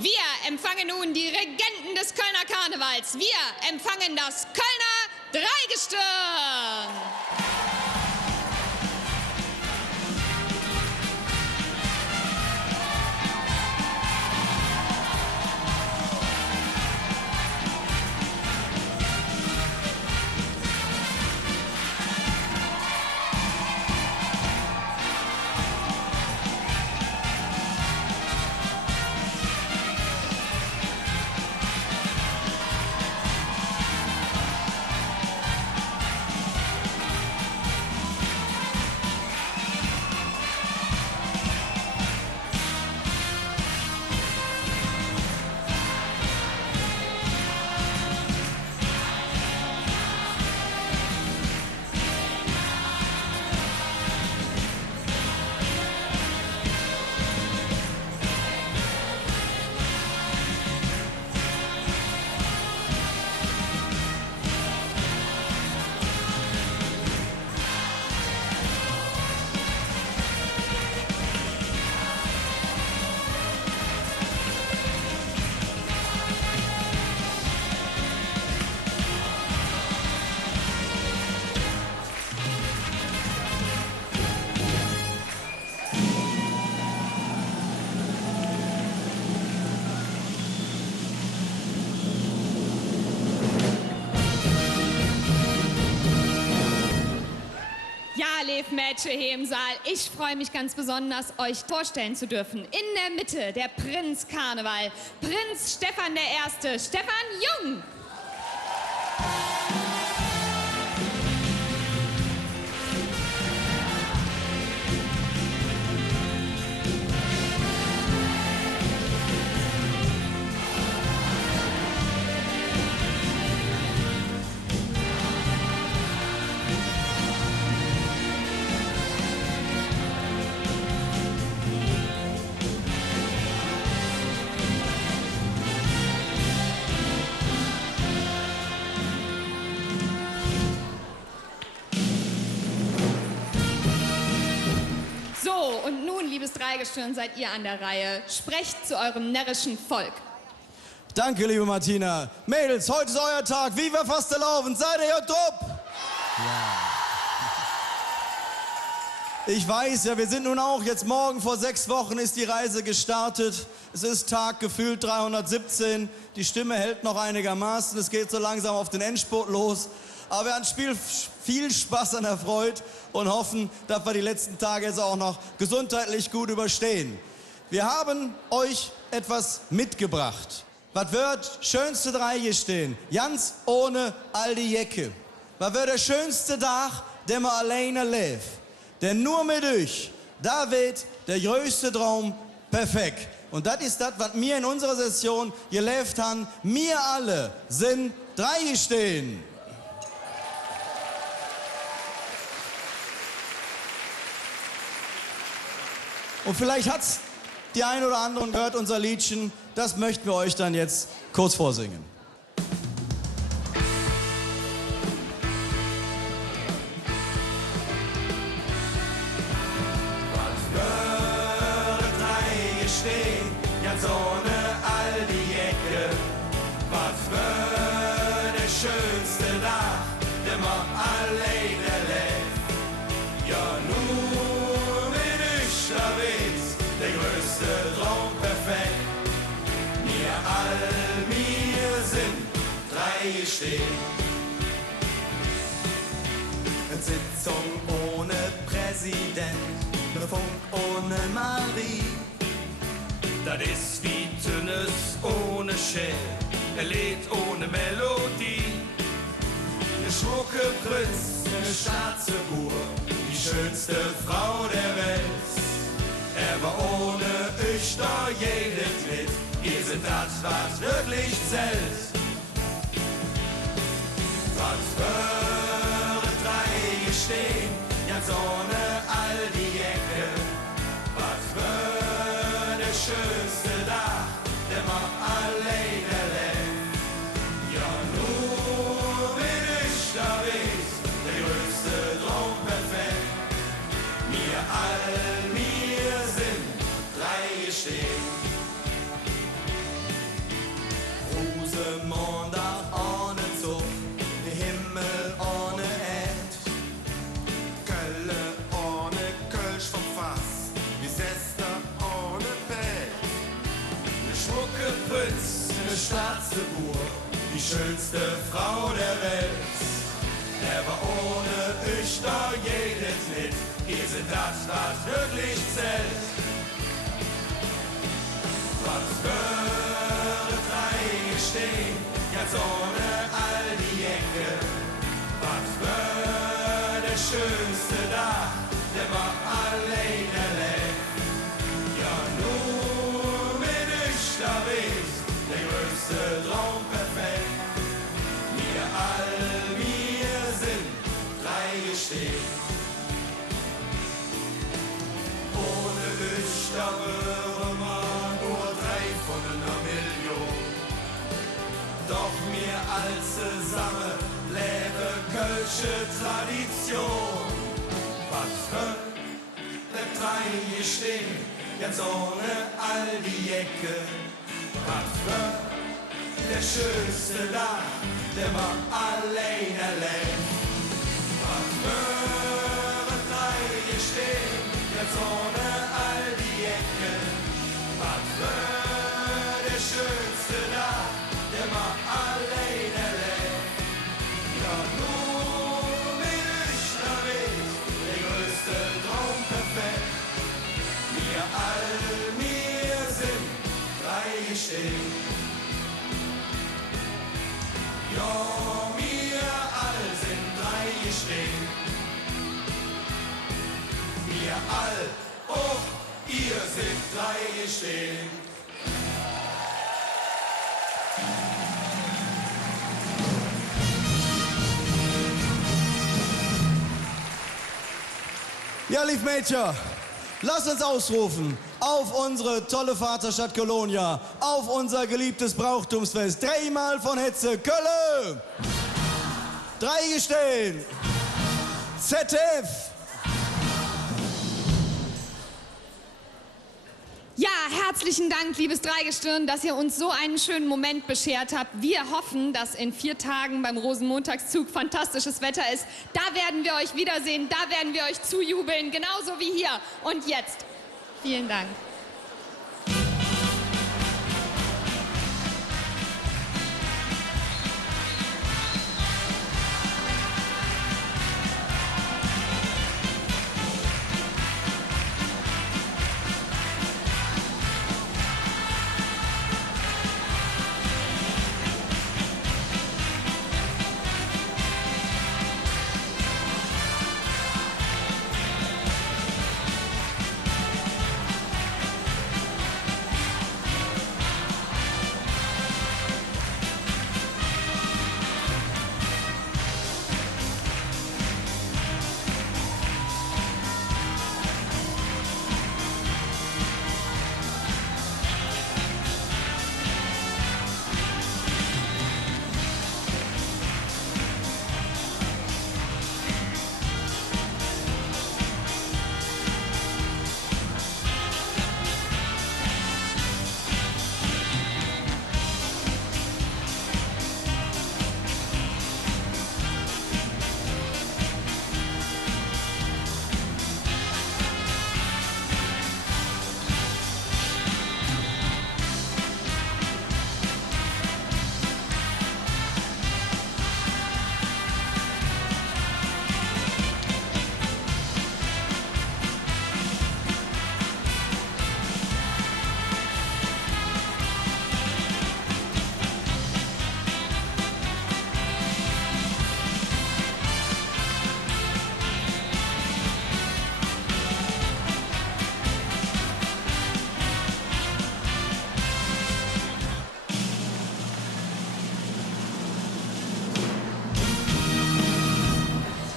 Wir empfangen nun die Regenten des Kölner Karnevals. Wir empfangen das Kölner Dreigestirn. Mädchen hier im Saal. Ich freue mich ganz besonders, euch vorstellen zu dürfen. In der Mitte der Prinz Karneval. Prinz Stefan I. Stefan Jung. Und nun, liebes Dreigestirn, seid ihr an der Reihe. Sprecht zu eurem närrischen Volk. Danke, liebe Martina. Mädels, heute ist euer Tag. Viva Fastelavn. Seid ihr drupp? Ja. Ich weiß, ja, wir sind nun auch jetzt morgen vor 6 Wochen ist die Reise gestartet. Es ist Tag gefühlt 317. Die Stimme hält noch einigermaßen. Es geht so langsam auf den Endspurt los. Aber wir haben viel Spaß an der Freude und hoffen, dass wir die letzten Tage jetzt auch noch gesundheitlich gut überstehen. Wir haben euch etwas mitgebracht. Was wird schönste Dreigestirn? Ganz ohne all die Jacke. Was wird der schönste Tag, den wir alleine leben? Denn nur mit euch, da wird der größte Traum perfekt. Und das ist das, was wir in unserer Session gelebt haben. Wir alle sind Dreigestirn. Und vielleicht hat's die ein oder andere gehört, unser Liedchen. Das möchten wir euch dann jetzt kurz vorsingen. Was würde Dreigestirn, ganz ohne all die Jacke? Was würde der schönste Tag, der man alleine lebt? Ja, nur mit euch unterwegs, der größte Traum perfekt. Wir sind Dreigestirn. Eine Sitzung ohne Präsident, ne Funk ohne Marie. Das ist wie Tünnes ohne Shell, ein Lied ohne Melodie. Ne schmucke Prinz, ne schwarze Uhr, die schönste Frau der Welt. Er war ohne euch da jedes mit. Ihr seid das, was wirklich zählt. Was würde Dreigestirn, ganz ohne all die Jacke? Was würde der schönste Tag, der man alleine lebt? Ja, nur mit euch da ist der größte Traum perfekt. Wir sind Dreigestirn. Schmuckeprinz, eine Staatsgeburt, die schönste Frau der Welt. Er war ohne ich doch jedes Lied, ihr sind das, was wirklich zählt. Was würde drei stehen, ganz ohne all die Ecke? Was würde der schönste da, der war allein. Ja, nur bin ich da weiß, der größte Traum perfekt. Wir sind drei gestehen. Ohne ich, da wäre man nur drei von einer Million. Doch mir all zusammen lebe kölsche Tradition. Was für der drei gestehen, ganz ohne all die Ecke. Was für der schönste da, der war allein. Was für drei stehen, ganz ohne all die Ecke. Was für der schönste da, der war allein. Ja, nur bin ich da weg, der größte Traum perfekt. Wir sind drei stehen. Ja, wir all sind drei gestehen. Wir all, auch ihr sind drei gestehen. Ja, lieb Mädchen, lass uns ausrufen auf unsere tolle Vaterstadt Kolonia, auf unser geliebtes Brauchtumsfest. Dreimal von Hetze, Köln! Drei gestehen! ZDF! Ja, herzlichen Dank, liebes Dreigestirn, dass ihr uns so einen schönen Moment beschert habt. Wir hoffen, dass in 4 Tagen beim Rosenmontagszug fantastisches Wetter ist. Da werden wir euch wiedersehen, da werden wir euch zujubeln, genauso wie hier. Und jetzt, vielen Dank.